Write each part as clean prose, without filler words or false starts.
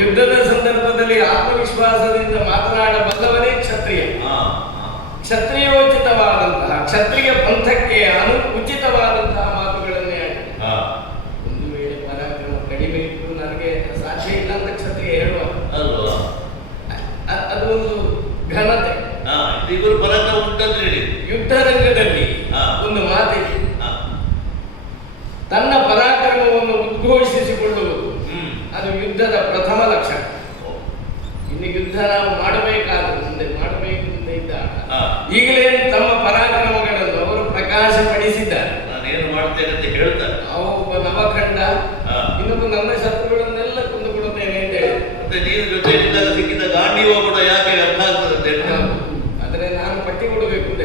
ಯುದ್ಧದ ಸಂದರ್ಭದಲ್ಲಿ ಆತ್ಮವಿಶ್ವಾಸದಿಂದ ಮಾತನಾಡಬಲ್ಲವನೇ ಕ್ಷತ್ರಿಯ. ಕ್ಷತ್ರಿಯೋಚಿತವಾದಂತಹ ಕ್ಷತ್ರಿಯ ಪಂಥಕ್ಕೆ ಉಚಿತವಾದಂತಹ ಮಾತುಗಳನ್ನೇ ಆಡಿದೆ. ಒಂದು ವೇಳೆ ಪರಾಕ್ರಮ ಕಡಿಮೆ ಇತ್ತು ನನಗೆ ಸಾಧ್ಯ ಇಲ್ಲ ಅಂತ ಕ್ಷತ್ರಿಯ ಹೇಳುವ ಅದು ಒಂದು ಘನತೆ. ಯುದ್ಧ ರಂಗದಲ್ಲಿ ಒಂದು ಮಾತಿದೆ, ತನ್ನ ಪರಾಕ್ರಮವನ್ನು ಉದ್ಘೋಷಿಸಿಕೊಳ್ಳುವುದು ಅದು ಯುದ್ಧದ ಪ್ರಥಮ ಲಕ್ಷಣ. ಇನ್ನು ಯುದ್ಧ ನಾವು ಮಾಡಬೇಕಾದ್ರೆ ಮುಂದೆ ಮಾಡಬೇಕು ಅಂತ ಇದ್ದಾಗ ಈಗಲೇ ತಮ್ಮ ಪರಾಕ್ರಮಗಳನ್ನು ಅವರು ಪ್ರಕಾಶಪಡಿಸಿದ್ದಾರೆ. ನಾನೇನು ಮಾಡ್ತೇನೆ ಅಂತ ಹೇಳ್ತಾರೆ. ಒಬ್ಬ ನವಖಂಡ ಇನ್ನೊಬ್ಬ ನನ್ನ ಶತ್ರುಗಳನ್ನೆಲ್ಲ ಕೊಂದು ಕೊಡುತ್ತೇನೆ ಅಂತ ಹೇಳಿ, ಮತ್ತೆ ನೀನು ಜೊತೆಯಲ್ಲಿದ್ದಾಗ ಸಿಕ್ಕಿದ ಗಾಂಡಿವ ಕೂಡ ಯಾಕೆ ಅರ್ಥ ಆಗ್ತದೆ ಅಂತ. ಆದ್ರೆ ನಾನು ಪಟ್ಟಿ ಕೊಡಬೇಕು ಅಂತ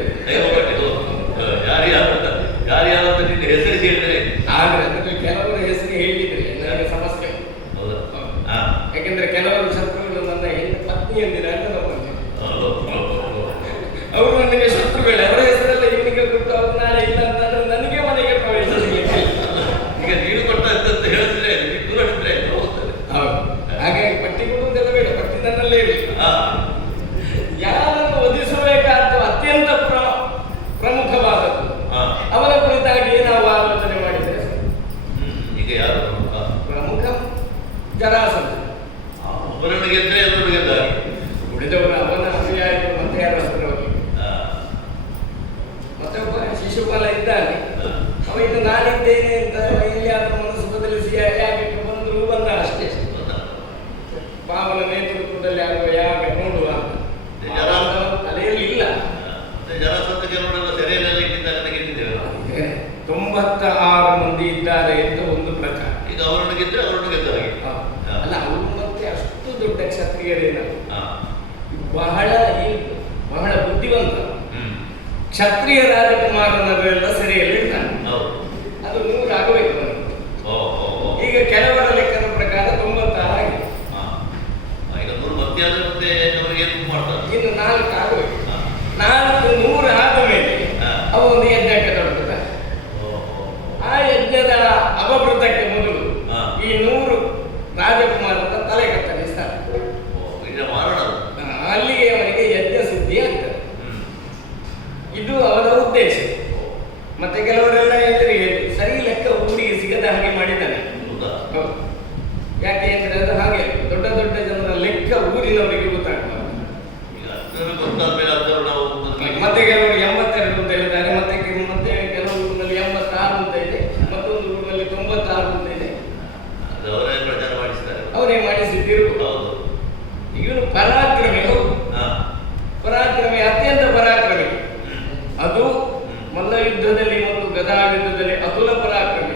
ಯಾರ್ಯಾರಂತ ನಿನ್ನ ಹೆಸರು ಹೇಳಿದ್ರೆ ಆದ್ರೆ ಅದರಲ್ಲಿ ಕೆಲವರ ಹೆಸರು ಹೇಳಿದ್ರೆ ನನಗೆ ಸಮಸ್ಯೆ. ಯಾಕೆಂದ್ರೆ ಕೆಲವರು ಶತ್ರುಗಳು ನನ್ನ ಹೆಣ್ಣು ಪತ್ನಿ ಎಂದಿನ ಅವರು ನನಗೆ ಶತ್ರುಗಳು, ಅವರ ಹೆಸರೆಲ್ಲ ಇವನಿಗೆ ಕೊಟ್ಟು ಅವ್ರು ನಾಳೆ ಇಲ್ಲ ಅಂತಂದ್ರೆ ನನಗೆ ಮನೆಗೆ ಪ್ರವೇಶ ಸಿಗಲಿಕ್ಕೆ ಈಗ ನೀನು ಕೊಟ್ಟಂತ ಹೇಳಿದ್ರೆ ದೂರ ಬಿಟ್ರೆ ಹೋಗ್ತದೆ. ಹೌದು, ಹಾಗಾಗಿ ಪಟ್ಟಿ ಕೊಡುವುದೆಲ್ಲ ಬೇಡ, ಪಟ್ಟಿ ನನ್ನಲ್ಲೇ ಇರಲಿ. ಯಾರನ್ನು ವಧಿಸಬೇಕಾದ ಅತ್ಯಂತ ಪ್ರಮುಖವಾದದ್ದು ಅವರ ಕುರಿತಾಗಿ ನಾವು ಆಲೋಚನೆ ಮಾಡಿದರೆ ಈಗ ಯಾರು ಪ್ರಮುಖ? ಜರಾಸಂಧ. ಅವರನ್ನು ಗೆದ್ರೆ ಎಲ್ಲರೂ ಗೆದ್ದಾರೆ. ಉಳಿದವರು ಅವನ ಅನುಯಾಯಿಗಳು ಮತ್ತೆ ಯಾರು ಅಸ್ತ್ರವಾಗಿ. ಮತ್ತೆ ಒಬ್ಬ ಶಿಶುಪಾಲ ಇದ್ದಾನೆ, ಅವ ಇದು ನಾನಿದ್ದೇನೆ ಅಂತ ಎಲ್ಲಿಯಾದ್ರೂ ಮನಸ್ಸು ಬದಲಿಸಿ ಯಾಕೆ ಬಂದ ಅಷ್ಟೇ, ಪಾವನ ನೇತೃತ್ವದಲ್ಲಿ ಆಗುವ ಯಾಕೆ ನೋಡುವ ತಲೆಯಲ್ಲಿ ಇಲ್ಲ. ಜರಾಸಂಧ ಕೆಲವರೆಲ್ಲ ಸೆರೆಯಲ್ಲೆಲ್ಲ ಇಟ್ಟಿದ್ದಾರೆ, ಗೆದ್ದಿದ್ದೇವೆ. 96 ಮಂದಿ ಇದ್ದಾರೆ ಅಂತ ಒಂದು ಪ್ರಕಾರ. ಈಗ ಅವರನ್ನು ಗೆದ್ರೆ ಅವರನ್ನು ಗೆದ್ದಾಗೆ ಅಲ್ಲ, ಅವರು ಮತ್ತೆ ಅಷ್ಟು ದೊಡ್ಡ ಕ್ಷತ್ರಿಯರೇನ, ಬಹಳ ಬುದ್ಧಿವಂತ ಕ್ಷತ್ರಿಯ ರಾಜಕುಮಾರನವರೆಲ್ಲ ಸೆರೆಯಲ್ಲಿ ಇರ್ತಾನೆ. ಅದು 100 ಆಗಬೇಕು. ಈಗ ಕೆಲವರ ಲೆಕ್ಕದ ಪ್ರಕಾರ 96 ಆಗಿದೆ. ಈಗ 100 ಮತ್ತೆ ಏನು ಮಾಡ್ತಾರೆ, ಇನ್ನು 4 ಆಗಬೇಕು. 100 ಆದ ಮೇಲೆ ಅವ ಒಂದು ಯಜ್ಞಕ್ಕೆ ತೊಡಗುತ್ತಾರೆ. ಆ ಯಜ್ಞದ ಅಪವೃತಕ್ಕೆ ಮೊದಲು ಈ 100 ರಾಜಕುಮಾರನ ತಲೆ ಕತ್ತರಿಸ್ತಾರೆ. ಅಲ್ಲಿಗೆ ಅವನಿಗೆ ಯಜ್ಞ ಸಿದ್ಧಿ ಆಗ್ತದೆ. ಇದು ಅವರ ಉದ್ದೇಶ. ಮತ್ತೆ ಕೆಲವರೆಲ್ಲ ಎದುರಿಗೆ ಸರಿ ಲೆಕ್ಕ ಊರಿಗೆ ಸಿಗದ ಹಾಗೆ ಮಾಡಿದ್ದಾನೆ. ಯಾಕೆ ಅಂದ್ರೆ ಅದು ಹಾಗೆ ದೊಡ್ಡ ದೊಡ್ಡ ಜನರ ಲೆಕ್ಕ ಊರಿನವರಿಗೆ ಗೊತ್ತಾಗ್ತದೆ. ಮತ್ತೆ ಕೆಲವರು 82 ಅಂತ ಹೇಳಿದ್ದಾರೆ, ಮತ್ತೆ ಕೆಲವು ಊರಿನಲ್ಲಿ 86 ಅಂತ ಇದೆ, ಮತ್ತೊಂದು ಊರಿನಲ್ಲಿ 96 ಅಂತ ಇದೆ. ಅವರೇ ಮಾಡಿಸಿದ್ದಿರ್ಬೋದು. ಇವನು ಪರಾಕ್ರಮಿ, ಪರಾಕ್ರಮಿ, ಅತ್ಯಂತ ಪರಾಕ್ರಮಿ. ಅದು ಮಲ್ಲ ಯುದ್ಧದಲ್ಲಿ ಮತ್ತು ಗದಾ ಯುದ್ಧದಲ್ಲಿ ಅತುಲ ಪರಾಕ್ರಮಿ.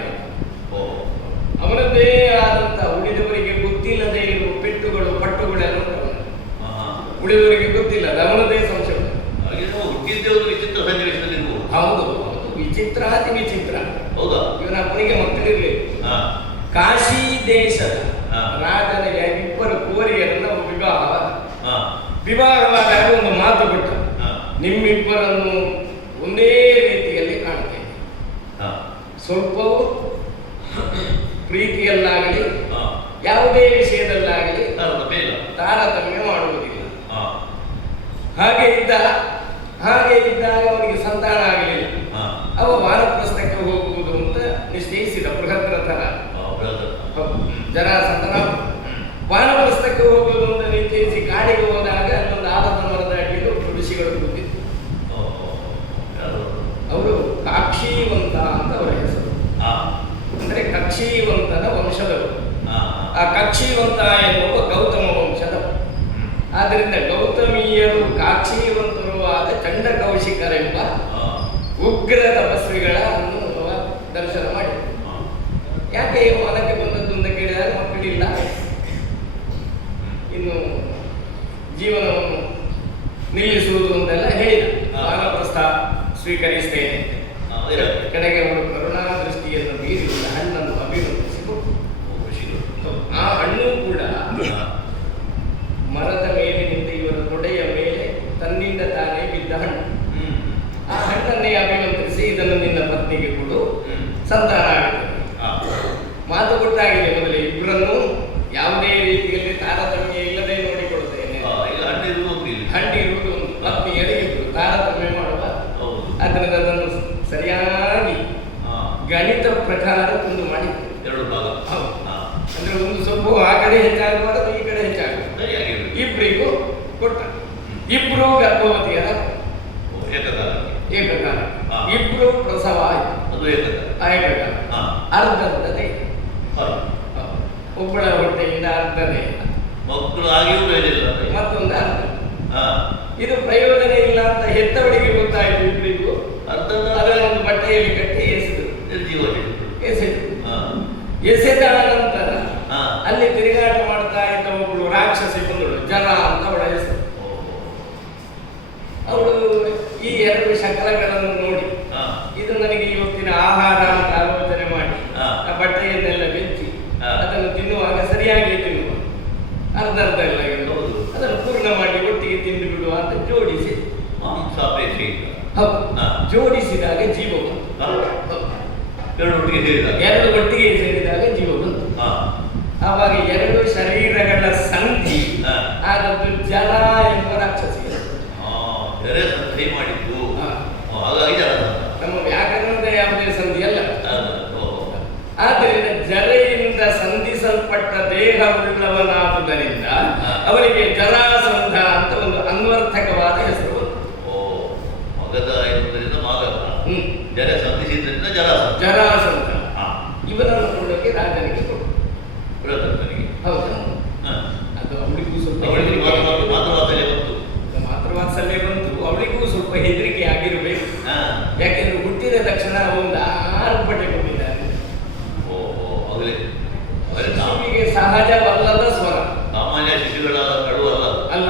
ಅವನದ್ದೇ ಆದಂತ ಉಳಿದವರಿಗೆ ಗೊತ್ತಿಲ್ಲದೆ ಇರುವ ಪೆಟ್ಟುಗಳು ಪಟ್ಟುಗಳೆಲ್ಲ ಉಳಿದವರಿಗೆ ಗೊತ್ತಿಲ್ಲ, ಅವನದೇ ಸಂಶಯ. ಹೌದು, ವಿಚಿತ್ರ ಅತಿ ವಿಚಿತ್ರ. ಇವನ ಅಪ್ಪನಿಗೆ ಮಕ್ಕಳಿರ್ಲಿ. ಕಾಶಿ ದೇಶದ ರಾಜನಿಗೆ 2 ಕೋರಿಯರನ್ನ ವಿವಾಹವಾದಾಗ ಒಂದು ಮಾತು ಕೊಟ್ಟ, ನಿಮ್ಮಿಬ್ಬರನ್ನು ಒಂದೇ ರೀತಿಯಲ್ಲಿ ಕಾಣ್ತೇನೆ, ಸ್ವಲ್ಪವೂ ಪ್ರೀತಿಯಲ್ಲಾಗಲಿ ಯಾವುದೇ ವಿಷಯದಲ್ಲಾಗಲಿ ತಾರತಮ್ಯ ಮಾಡುವುದಿಲ್ಲ. ಹಾಗೆ ಇದ್ದಾಗ ಅವನಿಗೆ ಸಂತಾನ ಆಗಲಿಲ್ಲ. ಹಾ. ಅವ ವಾನಪ್ರಸ್ಥಕ್ಕೆ ಹೋಗುವುದು ಅಂತ ನಿಶ್ಚಯಿಸಿದ. ಬೃಹದ್ರಥನ ಜರಾಸಂಧನ ವಾನಪ್ರಸ್ಥಕ್ಕೆ ಹೋಗುವುದು ಅಂತ ನಿಶ್ಚಯಿಸಿ ಕಾಡಿಗೆ ಹೋದಾಗ ಅಲ್ಲೊಂದು ಆಲದ ಮರದ ಅಡಿಯಲ್ಲಿ ಋಷಿಗಳು ಕೂತಿದ್ರು. ಅವರು ಕಾಕ್ಷೀವಂತ ಅಂತ ಅವರ ಹೆಸರು. ಅಂದ್ರೆ ಕಕ್ಷೀವಂತನ ವಂಶದವರು. ಆ ಕಕ್ಷೀವಂತ ಎನ್ನುವ ಗೌತಮ ವಂಶದವರು. ಆದ್ದರಿಂದ ಗೌತಮೀಯರು ಕಾಕ್ಷೀವಂತರು ಆದ ಚಂಡಕೌಶಿಕರೆಂಬ ಉಗ್ರ ತಪಸ್ವಿಗಳನ್ನು ದರ್ಶನ ಮಾಡಿದರು. ಯಾಕೆ ವನಕ್ಕೆ ಬಂದದ್ದು ಅಂತ ಕೇಳಿದಾಗ ಮಕ್ಕಳಿಲ್ಲ, ಇನ್ನು ಜೀವನವನ್ನು ನಿಲ್ಲಿಸುವುದು ಅಂತೆಲ್ಲ ಹೇಳಿದ. ವಾನಪ್ರಸ್ಥ ಸ್ವೀಕರಿಸ್ತೇನೆ. ಕಡೆಗೆ ಅವರು ಕರುಣಾ ದೃಷ್ಟಿಯನ್ನು ಮೀರಿ ಹಣ್ಣನ್ನು ಅಭಿವೃದ್ಧಿಸಿಕೊಟ್ಟು, ಆ ಹಣ್ಣು ಕೂಡ ಮರದ ಮೇಲಿನಿಂದ ಇವರ ತೊಡೆಯ ಮೇಲೆ ತನ್ನಿಂದ ತಾನೇ ಬಿದ್ದ ಹಣ್ಣು. ಆ ಹಣ್ಣನ್ನೇ ಅಭಿಮಂತ್ರಿಸಿ ಇದನ್ನು ನಿನ್ನ ಪತ್ನಿಗೆ ಕೊಡು, ಸಂತಾನ ಆಗುತ್ತದೆ. ಮಾತು ಕೊಟ್ಟಾಗಿದೆ ಮೊದಲೇ, ಇಬ್ಬರನ್ನು ಯಾವುದೇ ರೀತಿಯಲ್ಲಿ ತಾರತಮ್ಯ ಇಲ್ಲದೆ ನೋಡಿಕೊಳ್ಳುತ್ತೇನೆ. ಹಣ್ಣಿರುವುದು ಒಂದು ಪತ್ನಿಯರಿಗೆ ತಾರತಮ್ಯ ಮಾಡುವ. ಅದರಿಂದ ಅದನ್ನು ಸರಿಯಾಗಿ ಗಣಿತ ಪ್ರಕಾರ ಒಂದು ಮಾಡಿ ಎರಡು ಭಾಗ. ಅಂದ್ರೆ ಒಂದು ಸ್ವಲ್ಪ ಆ ಕಡೆ ಹೆಚ್ಚಾಗಬಾರದು, ಈ ಕಡೆ ಹೆಚ್ಚಾಗಬಾರದು. ಇಬ್ಬರಿಗೂ ಕೊಟ್ಟ. ಇಬ್ರು ಗರ್ಭವತಿಯರ ಏಕಕಾಲ. ಇಬ್ರು ಪ್ರಸವ ಆಯ್ತು. ಏಕಕಾಲ ಅರ್ಧದೇ. ಒಬ್ಬಳ ಹೊಟ್ಟೆಯಿಂದ ಅರ್ಧದೇ ಮಕ್ಕಳು ಆಗಿಯೂ ಮತ್ತೊಂದು ಅರ್ಧ. ಇದು ಪ್ರಯೋಜನ ಇಲ್ಲ ಅಂತ ಹೆತ್ತವಳಿಗೆ ಗೊತ್ತಾಯ್ತು. ಇಬ್ಬರಿಗೂ ಅದನ್ನೊಂದು ಬಟ್ಟೆಯಲ್ಲಿ ಕಟ್ಟಿ ಎಸೆದ ನಂತರ ಅಲ್ಲಿ ತಿರುಗಾಟ ಮಾಡ್ತಾ ಇದ್ದ ಒಬ್ಬಳು ರಾಕ್ಷಸಿ ಬಂದಳು, ಜರ ಅಂತ ಅವಳ ಹೆಸರು. ಅವಳು ಈ ಎರಡು ಶಕಲಗಳನ್ನು ನೋಡಿ ಇದು ನನಗೆ ಇವತ್ತಿನ ಆಹಾರ ಅಂತ ಆಲೋಚನೆ ಮಾಡಿ ಆ ಬಟ್ಟೆಯನ್ನೆಲ್ಲ ಬೆಚ್ಚಿ ಅದನ್ನು ತಿನ್ನುವಾಗ ಸರಿಯಾಗಿ ತಿನ್ನುವ, ಅರ್ಧ ಇಲ್ಲ ಅದನ್ನು ಪೂರ್ಣ ಮಾಡಿ ಒಟ್ಟಿಗೆ ತಿಂದು ಬಿಡುವ ಅಂತ ಜೋಡಿಸಿ ಜೋಡಿಸಿದಾಗ ಜೀವ ಬಂತು. ಎರಡು ಒಟ್ಟಿಗೆ ಸೇರಿದಾಗ ಜೀವ ಬಂತು. ಆವಾಗ ಎರಡು ಶರೀರಗಳ ಸಂಧಿ ಆದದ್ದು ಜಲ ಎಂಬ ರಾಕ್ಷಸಿ. ನಮ್ಮ ವ್ಯಾಕರಣದ ಯಾವುದೇ ಸಂಧಿ ಅಲ್ಲ. ಆದ್ದರಿಂದ ಜರೆಯಿಂದ ಸಂಧಿಸಲ್ಪಟ್ಟ ದೇಹವುಳ್ಳವನಾದುದರಿಂದ ಅವನಿಗೆ ಜರಾಸಂಧ ಅಂತ ಒಂದು ಅನ್ವರ್ಥಕವಾದ ಹೆಸರು. ಜರಾಸಂಧ ಇವನನ್ನು ಕೊಡೋಕೆ ರಾಜನಿಗೆ ಕೊಡು. ಹೌದಾ? ಅದು ಅವಳಿಗೂ ಸ್ವಲ್ಪ ಮಾತೃವಾತ್ಸಲ್ಯ ಬಂತು. ಅವಳಿಗೂ ಸ್ವಲ್ಪ ಹೆದರಿಕೆ ಆಗಿರಬೇಕು. ಯಾಕೆಂದ್ರೆ ಹುಟ್ಟಿದ ತಕ್ಷಣ ಒಂದು ಆರ್ಭಟೆ ಕೊಟ್ಟಿದ್ದಾರೆ. ಶಿಶುವಿಗೆ ಸಹಜವಲ್ಲದ ಸ್ವರ, ಸಾಮಾನ್ಯ ಶಿಶುಗಳ ಅಲ್ಲ,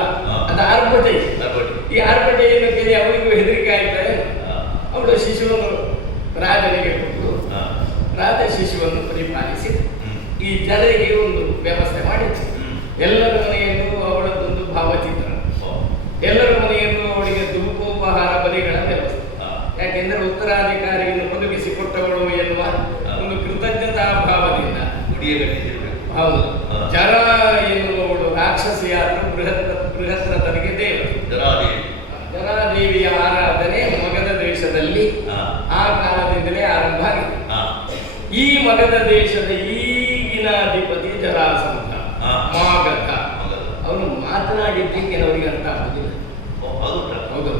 ಅದು ಆರ್ಭಟೆ. ಈ ಆರ್ಭಟೆಯನ್ನು ಕೇಳಿ ಅವಳಿಗೂ ಹೆದರಿಕೆ ಆಯ್ತಾರೆ. ಅವಳು ಶಿಶುವನ್ನು ರಾಜನಿಗೆ ಕೊಟ್ಟು ರಾಜ ಶಿಶುವನ್ನು ಪರಿಪಾಲಿಸಿ ಈ ಜನರಿಗೆ ಒಂದು ವ್ಯವಸ್ಥೆ ಮಾಡಿತ್ತು. ಎಲ್ಲರ ಮನೆಯಲ್ಲೂ ಅವಳದೊಂದು ಭಾವಚಿತ್ರ, ಎಲ್ಲರ ಮನೆಯಲ್ಲೂ ಅವಳಿಗೆ ಧೂಪೋಪಹಾರ ಬಲಿಗಳ ವ್ಯವಸ್ಥೆ. ಯಾಕೆಂದ್ರೆ ಉತ್ತರಾಧಿಕಾರಿಯನ್ನು ಒದಗಿಸಿಕೊಟ್ಟವಳು ಎನ್ನುವ ಒಂದು ಕೃತಜ್ಞತಾ ಭಾವದಿಂದ ಹೌದು. ಜರ ಎನ್ನುವವಳು ರಾಕ್ಷಸಿಯಾದ ಬೃಹತ್ರತನಿಗೆ ದೇವತೆ. ಜರಾದೇವಿಯ ಆರಾಧನೆ ಮಗಧ ದೇಶದಲ್ಲಿ ಆ ಕಾಲದಿಂದಲೇ ಆರಂಭ ಆಗಿದೆ. ಈ ಮಗಧ ದೇಶದ ಈಗಿನ ಅಧಿಪತಿ ಜರಾಸಂಧ, ಮಾಗಧ. ಅವನು ಮಾತನಾಡಿದ್ದು ಕೆಲವರಿಗೆ ಅರ್ಥ ಆಗುದಿಲ್ಲ. ಹೌದು.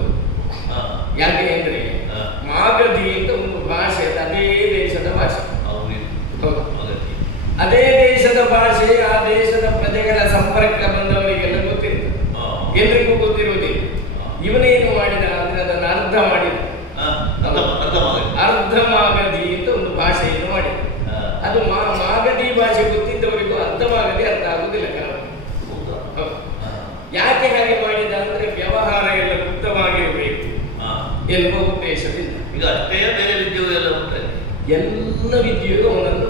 ಯಾಕೆ ಅಂದ್ರೆ ಮಾಗಧಿ ಅಂತ ಒಂದು ಭಾಷೆ, ಅದೇ ದೇಶದ ಭಾಷೆ. ಹೌದು, ಅದೇ ದೇಶದ ಭಾಷೆ. ಆ ದೇಶದ ಪ್ರಜೆಗಳ ಸಂಪರ್ಕ ಬಂದವರಿಗೆಲ್ಲ ಗೊತ್ತಿರ್ತದೆ, ಎಲ್ರಿಗೂ ಗೊತ್ತಿರುವುದಿಲ್ಲ. ಇವನೇನು ಮಾಡಿದ ಅಂದ್ರೆ ಅದನ್ನು ಅರ್ಧ ಮಾಡಿದ. ಅರ್ಧ ಮಾಗಧಿ ಅಂತ ಒಂದು ಭಾಷೆಯನ್ನು ಮಾಡಿದ. ಅದು ಮಾಗಧಿ ಭಾಷೆ ಗೊತ್ತಿದ್ದವರಿಗೂ ಅರ್ಧ ಮಾಗಧಿ ಅರ್ಥ ಆಗುವುದಿಲ್ಲ ಕೆಲವರು. ಯಾಕೆ ಹಾಗೆ ಮಾಡಿದ ಅಂದ್ರೆ ವ್ಯವಹಾರ ಎಲ್ಲ ಗುಪ್ತವಾಗಿರಬೇಕು ಎನ್ನುವ ಉದ್ದೇಶದಿಂದ. ಈಗ ಅಷ್ಟೇ ಬೇರೆ ವಿದ್ಯೆಯು ಎಲ್ಲ ಉಂಟು. ಎಲ್ಲ ವಿದ್ಯೆಯು ಅವನನ್ನು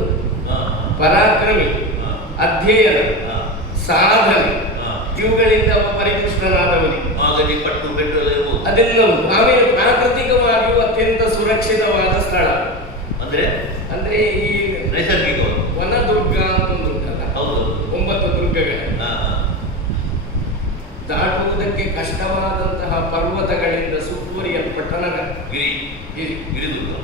ಪರಾಕ್ರಮಿ, ಅಧ್ಯಯನ, ಸಾಧನೆ ಇವುಗಳಿಂದ ಪರಿಕೃಷ್ಣನಾದವನಿಗೆ ಅದೆಲ್ಲವೂ. ಆಮೇಲೆ ಪ್ರಾಕೃತಿಕವಾಗಿಯೂ ಅತ್ಯಂತ ಸುರಕ್ಷಿತವಾದ ಸ್ಥಳ. ಅಂದ್ರೆ ಈ ನೈಸರ್ಗಿಕ ವನದುರ್ಗ ಅಂತ ಒಂದು ಉಂಟಲ್ಲ, 9 ದುರ್ಗಗಳು ದಾಟುವುದು ದಾಟುವುದಕ್ಕೆ ಕಷ್ಟವಾದಂತಹ ಪರ್ವತಗಳಿಂದ ಸುತ್ತುವರಿಯಲ್ಪಟ್ಟ ನಗರ ಗಿರಿ ಗಿರಿ ಗಿರಿದುರ್ಗ.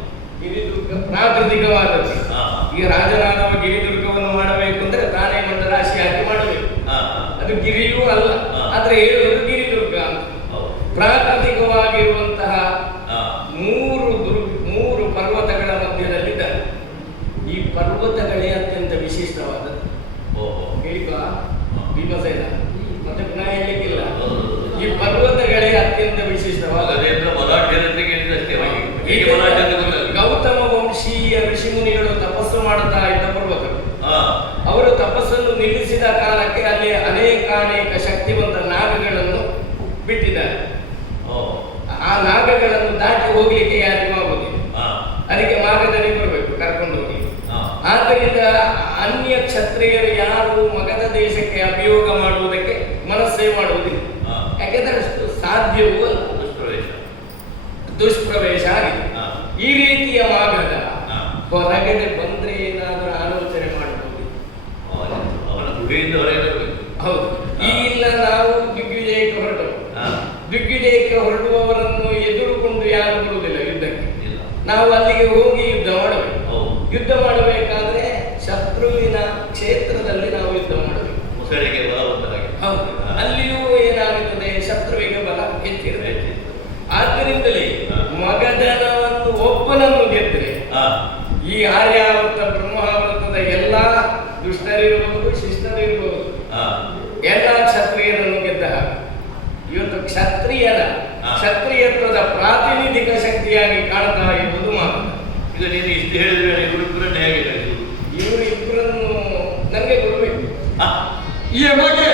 ಗಿರಿದುರ್ಗ ಪ್ರಾಕೃತಿಕವಾದದ್ದು. ಹಾ. ಈಗ ರಾಜನಾದವ ಗಿರಿದುರ್ಗವನ್ನು ಮಾಡಬೇಕು ಅಂದ್ರೆ ತಾನೇ ಒಂದು ರಾಶಿ ಹಾಕಿ ಮಾಡಬೇಕು. ಹಾ. ಅದು ಗಿರಿಯೂ ಅಲ್ಲ, ಹಾ. ಆದ್ರೆ ಹೇಳುವುದು ಗಿರಿದುರ್ಗ ಅಂತ. ಹೌದು. ಪ್ರಾಕೃತಿಕವಾಗಿರುವಂತಹ ಹಾ. ಮೂರು ಪರ್ವತಗಳ ಮಧ್ಯದಲ್ಲಿದ್ದಾರೆ. ಈ ಪರ್ವತಗಳೇ ಅತ್ಯಂತ ವಿಶಿಷ್ಟವಾದದ್ದು. ಓಹೋ. ಹೇಳಿಕಾ ಭೀಮಸೇನ ಮತ್ತೆ ಪುನಃ ಹೇಳಲಿಕ್ಕಿಲ್ಲ. ಹೌದು. ಈ ಪರ್ವತಗಳೇ ಅತ್ಯಂತ ವಿಶಿಷ್ಟವಾದ. ಅದೇಂದ್ರ ಮರಾಠ್ಯರಂತೆ ಕೇಳಿದಷ್ಟೇ ಅವರಿಗೆ. ಹೇಗೆ ಮರಾಠ್ಯ ಅಂತ ಗೊತ್ತಲ್ಲ. ಗೌತಮ ವಂಶೀಯ ಋಷಿಮುನಿಗಳು ತಪಸ್ಸು ಮಾಡುತ್ತಾ ಇದ್ದ ಪರ್ವತಗಳು. ಹಾ. ಅವರು ತಪಸ್ಸನ್ನು ನಿಲ್ಲಿಸಿದ ಕಾಲಕ್ಕೆ ಅಲ್ಲಿ ಅನೇಕ ಶಕ್ತಿವಂತ ನಾಗಗಳನ್ನು ಬಿಟ್ಟಿದ್ದಾರೆ. ಓ. ಆ ನಾಗಗಳನ್ನು ದಾಟಿ ಹೋಗ್ಲಿಕ್ಕೆ ಯಾರಿಗೂ ಆಗುದಿಲ್ಲ. ಹಾ. ಅದಕ್ಕೆ ಮಾರ್ಗದಲ್ಲಿ ಬರಬೇಕು ಕರ್ಕೊಂಡು ಹೋಗಿ. ಹಾ. ಆದ್ದರಿಂದ ಅನ್ಯ ಕ್ಷತ್ರಿಯರು ಯಾರು ಮಗಧ ದೇಶಕ್ಕೆ ಅಭಿಯೋಗ ಮಾಡುವುದಕ್ಕೆ ಮನಸ್ಸೇ ಮಾಡುವುದಿಲ್ಲ. ಹಾ. ಯಾಕೆಂದ್ರೆ ಅಷ್ಟು ಸಾಧ್ಯವೂ ಅಲ್ಲ, ದುಷ್ಪ್ರವೇಶ. ದುಷ್ಪ್ರವೇಶ ಆಗಿದೆ. ಹಾ. ಈ ರೀತಿಯ ಮಾಗಧ ಹಾ. ಹೊರಗಡೆ ಬಂದ್ರೆ ಏನಾದರೂ ಆಲೋಚನೆ ಮಾಡಬಹುದು. ಅವನ ಗುಹೆಯಿಂದ ಹೊರಗೆ ಬರಬೇಕು. ಹೌದು. ಹಾ. ಈಗಿಲ್ಲ ನಾವು ದಿಗ್ವಿಜಯಕ್ಕೆ ಹೊರಟವು. ಹಾ. ದಿಗ್ವಿಜಯಕ್ಕೆ ಹೊರಡುವವರನ್ನು ಎದುರುಕೊಂಡು ಯಾರು ಬರುವುದಿಲ್ಲ ಯುದ್ಧಕ್ಕೆ. ಇಲ್ಲ. ನಾವು ಅಲ್ಲಿಗೆ ಹೋಗಿ ಯುದ್ಧ ಮಾಡಬೇಕು. ಹೌದು. ಯುದ್ಧ ಮಾಡಬೇಕಾದ್ರೆ ಶತ್ರುವಿನ ಕ್ಷೇತ್ರದಲ್ಲಿ ನಾವು ಯುದ್ಧ ಮಾಡಬೇಕು. ಮುಸಳೆಗೆ ಬಲವಂತರಾಗಿ. ಹೌದು. ಹಾ. ಅಲ್ಲಿಯೂ ಏನಾಗುತ್ತದೆ, ಶತ್ರುವಿಗೆ ಬಲ ಹೆಚ್ಚಿರಬೇಕು. ಹೆಚ್ಚು. ಆದ್ದರಿಂದಲೇ ಹಾ. ಮಗಧನವನ್ನು ಒಬ್ಬನನ್ನು ಗೆದ್ದರೆ ಹಾ. ಈ ಆರ್ಯಾವರ್ತ ಬ್ರಹ್ಮಾವೃತದ ಎಲ್ಲ ದುಷ್ಟರಿರಬಹುದು, ಶಿಷ್ಟರಿರಬಹುದು, ಹಾ. ಎಲ್ಲ ಕ್ಷತ್ರಿಯರನ್ನು ಗೆದ್ದ ಹಾಗೆ. ಇವತ್ತು ಕ್ಷತ್ರಿಯರ ಹಾ. ಕ್ಷತ್ರಿಯತ್ವದ ಪ್ರಾತಿನಿಧಿಕ ಶಕ್ತಿಯಾಗಿ ಕಾಣ್ತಾ ಇರುವುದು ಮಾತ್ರ. ಈಗ ನೀನು ಇಷ್ಟು ಹೇಳಿದ್ರೆ ಇವರಿಬ್ಬರನ್ನ ಹೇಗೆ ಕಳಿಸುವುದು? ಇವರು ಇಬ್ಬರನ್ನು ನನಗೆ ಕೊಡಬೇಕು. ಹಾ. ಯಮಗೆ